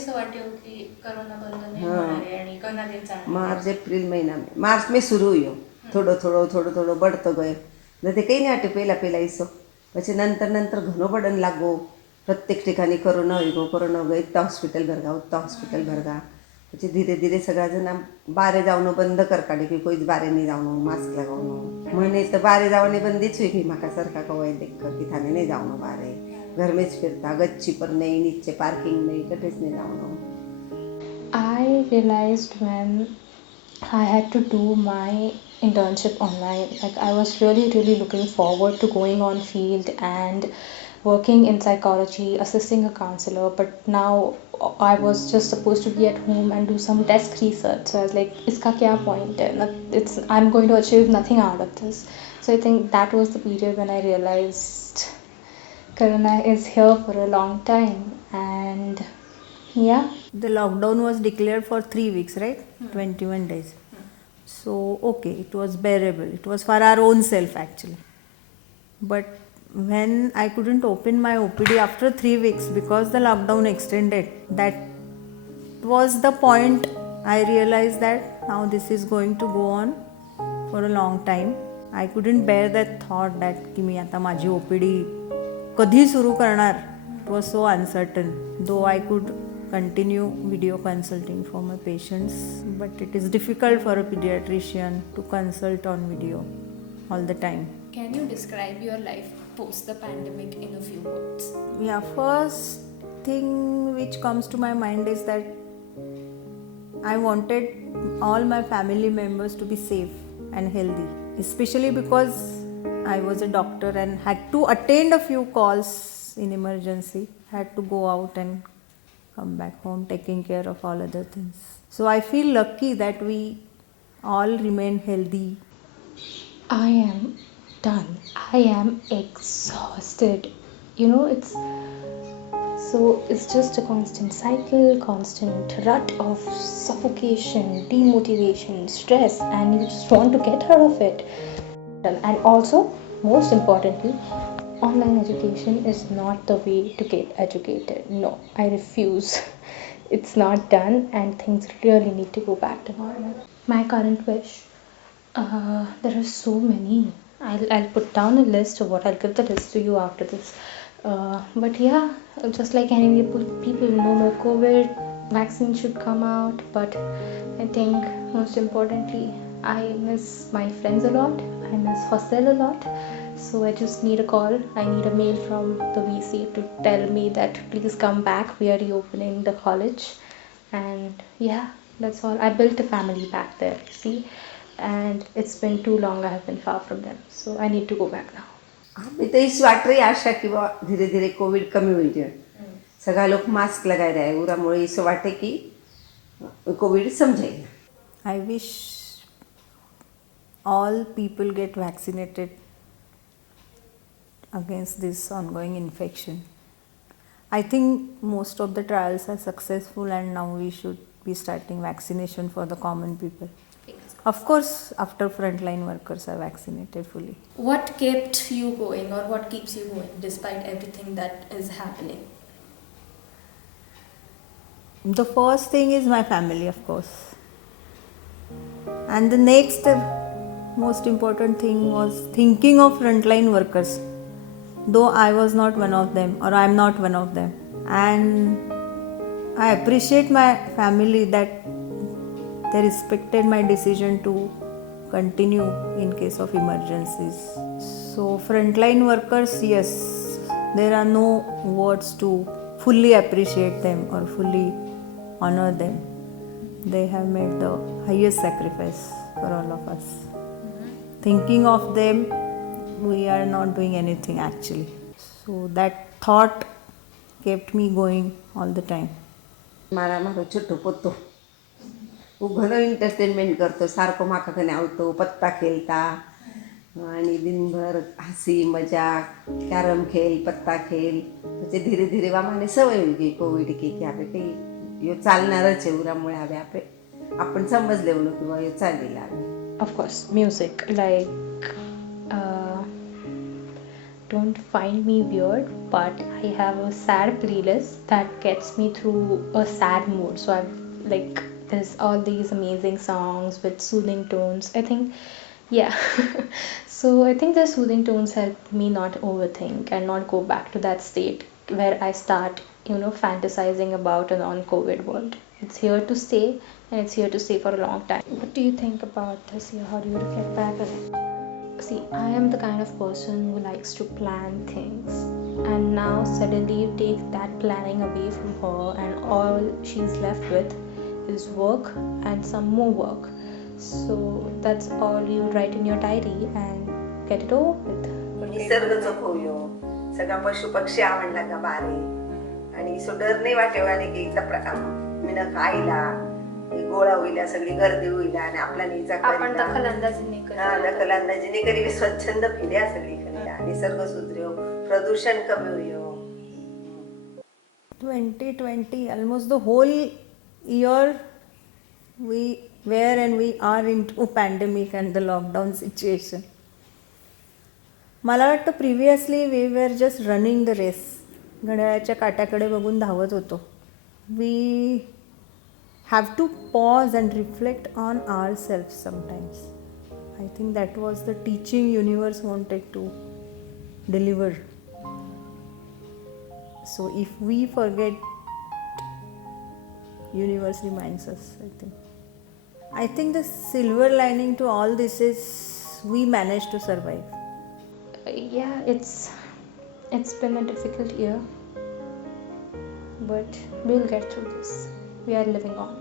कैसं वाट्यो कि कोरोना बंद नहीं होणार है आणि घना दिन चालणार मार्च एप्रिल महीना में मार्च में शुरू हुई थोड़ो थोड़ो थोड़ो थोड़ो बढ़तो गयो न ते कहीं नहीं हटे पेला पेला इसो પછી નંતર ઘણો બડન લાગો પ્રત્યેક ठिकाणी कोरोना हो गयो इतना हॉस्पिटल भरगा उतना हॉस्पिटल भरगा પછી ધીરે ધીરે सगळा जण बारे जावणं बंद कर काढे की कोईच बारे नाही जावणं मास्क लगावणं म्हणे तर बारे जावणे बंदीच हुई की माका सारखा कवाय देख की थाने नहीं जावणं बारे घर में फिरता गच्ची पर नहीं नीचे पार्किंग नहीं कटेच नहीं जावणं. I realized when I had to do my internship online. Like I was really looking forward to going on field and working in psychology, assisting a counselor. But now I was just supposed to be at home and do some desk research. So I was like, "Iska kya point hai? It's I'm going to achieve nothing out of this." So I think that was the period when I realized Corona is here for a long time, and yeah. The lockdown was declared for 3 weeks, right? 21 days. So, okay, it was bearable. It was for our own self actually. But when I couldn't open my OPD after 3 weeks because the lockdown extended, that was the point I realized that now this is going to go on for a long time. I couldn't bear that thought that की मी आता माझी OPD कधी सुरू करणार. It was so uncertain. Though I could continue video consulting for my patients, but it is difficult for a pediatrician to consult on video all the time. Can you describe your life post the pandemic in a few words? Yeah, first thing which comes to my mind is that I wanted all my family members to be safe and healthy, especially because I was a doctor and had to attend a few calls in emergency, had to go out and come back home taking care of all other things. So I feel lucky that we all remain healthy. I am done. I am exhausted. It's just a constant cycle, constant rut of suffocation, demotivation, stress, and you just want to get out of it. And also, most importantly, online education is not the way to get educated. No, I refuse. It's not done, and things really need to go back to normal. My current wish, there are so many. I'll put down a list of what I'll give the list to you after this. But yeah, just like any people, no more COVID, vaccine should come out. But I think most importantly, I miss my friends a lot. I miss hostel a lot. So I just need a call. I need a mail from the VC to tell me that please come back. We are reopening the college. And yeah, that's all. I built a family back there, you see. And it's been too long I have been far from them. So I need to go back now. आम्ही तर इस वाट रही आशा की बा धीरे धीरे Covid कमी होईल जाए सगळा लोक मास्क लगाए रहे उरामुळे इस वाटे की कोविड समझेगा. I wish all people get vaccinated against this ongoing infection. I think most of the trials are successful and now we should be starting vaccination for the common people. Of course, after frontline workers are vaccinated fully. What kept you going or what keeps you going despite everything that is happening? The first thing is my family, of course. And the next most important thing was thinking of frontline workers. Though I was not one of them, or I am not one of them. And I appreciate my family that they respected my decision to continue in case of emergencies. So frontline workers, yes, there are no words to fully appreciate them or fully honor them. They have made the highest sacrifice for all of us. Thinking of them, we are not doing anything actually. So that thought kept me going all the time. મારો છોટો પોતો હું ઘણો entertainment કરતો સારકો માકા કને આવતો પત્તા ખેલતા અને દિનભર હસી મજાક કેરમ ખેલ પત્તા ખેલ પછી ધીરે ધીરે વામાને સવાય હોઈ ગઈ કોવિડ કે આપણે કંઈ યો ચાલનાર છે ઉરાमुळे હવે आपण समजलेलं की યો ચાલી લાગે. Of course, music, like don't find me weird, but I have a sad playlist that gets me through a sad mood. So I've like there's all these amazing songs with soothing tones. I think, yeah. So I think the soothing tones help me not overthink and not go back to that state where I start, fantasizing about a non-COVID world. It's here to stay, and it's here to stay for a long time. What do you think about this year? How do you reflect back on it? See, I am the kind of person who likes to plan things, and now suddenly you take that planning away from her, and all she's left with is work and some more work. So that's all you write in your diary and get it over with. Nisarga जपवयो सगळा पशु पक्षी आवडला का बारे आणि सो डर नाही वाटेवाने की मीन खायला गोळा होईला सगळी गर्दी होईला आणि आपला निजा आपण दखलंदाजी दखलंदाजीने करी स्वच्छंद फिर्या सगळी करीला निसर्ग सुधर्यो प्रदूषण कमी होयो 2020, almost the whole year, we were and we are into pandemic and the lockdown situation. मला वाटतं previously we were just running the race, घड्याळाच्या काट्याकडे बघून धावत होतो. We have to pause and reflect on our self sometimes. I think that was the teaching universe wanted to deliver. So if we forget, universe reminds us, I think the silver lining to all this is we managed to survive. Yeah, it's been a difficult year, but we'll get through this. We are living on.